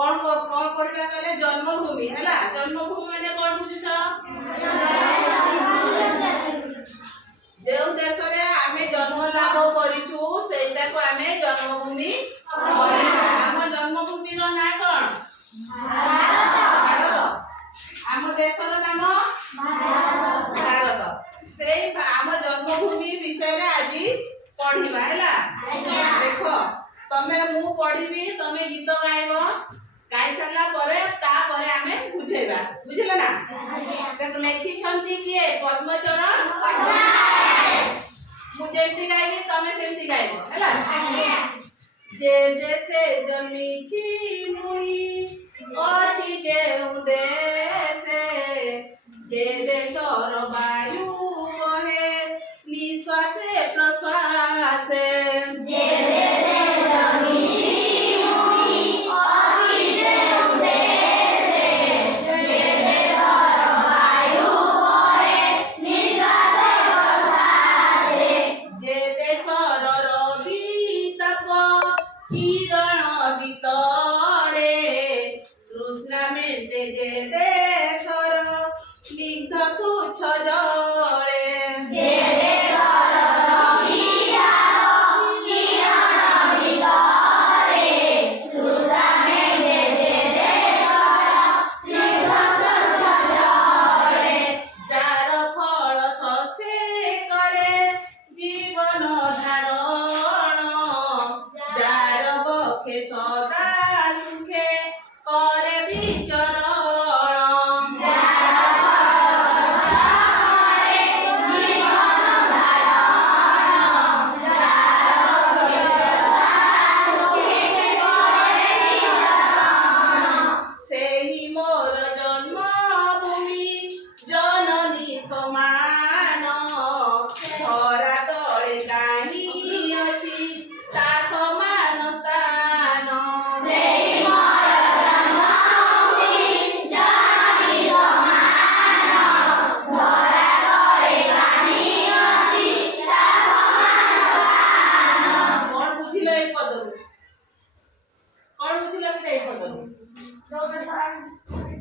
कौन पढ़िबा कहले जन्मभूमि हैला। जन्मभूमि माने कोन बुझुछ जेउ देश रे आमे जन्म लाभ करिछु सेटा को आमे जन्मभूमि कहैबा। हम जन्मभूमि रो ना कोन भारत। हम देश रो नाम भारत। सेई हम जन्मभूमि विषय रे आजि पढ़िबा हैला। देखो तमे मु पढ़िबी तमे गीत गाइबो गाई सारा परे ता परे आमे बुझेबा बुझिला ना। देख लेखि छंती किए पद्मचरण पटनायक। मु जेंती गाइबी तमे सेंती गाइबो हैला। जे देशे जमीछि मुई अछि जेउ देशे जे देशर वायु बहे निश्वासे प्रश्वासे जे देशे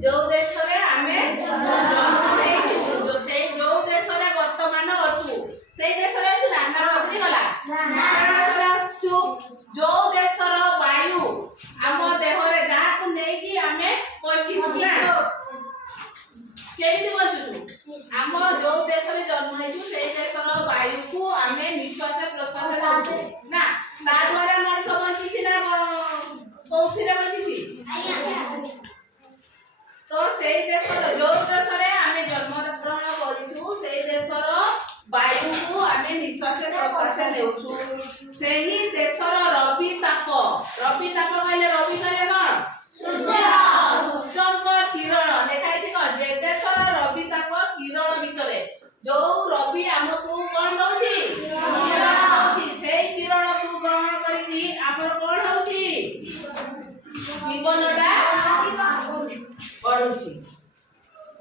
जो देश रे आमे जन्म हेतु जो से जो देश रे वर्तमान अछु सेई देश रे अछु ना ना बदली गला ना छु जो देश रो वायु आम देह रे जा को नै कि आमे पछी छु ना केमिति बोलछु आम जो देश रे जन्म हेतु सेई देश रो वायु को आमे निश्वास प्रश्वास करछु ना ता द्वारा मनुष्य बंची छि ना कोथिरे बंची छि तो सेई देशर जो देश रे आमे जन्म ग्रहण करिछु सेई देशर वायु को आमे निश्वास प्रश्वास लेउछु। सेही देशर रवि ताप कहले रवि कहले ना सूर्यक किरण लेखाइ थिक जे देशर रवि ताप किरण भितरे जो रवि हमकु कोन दउछि किरण दउछि सेई किरण को ग्रहण करिकि हमर कोन होउछि जीवनटा बढ़ुछि।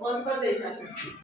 बंद कर देता।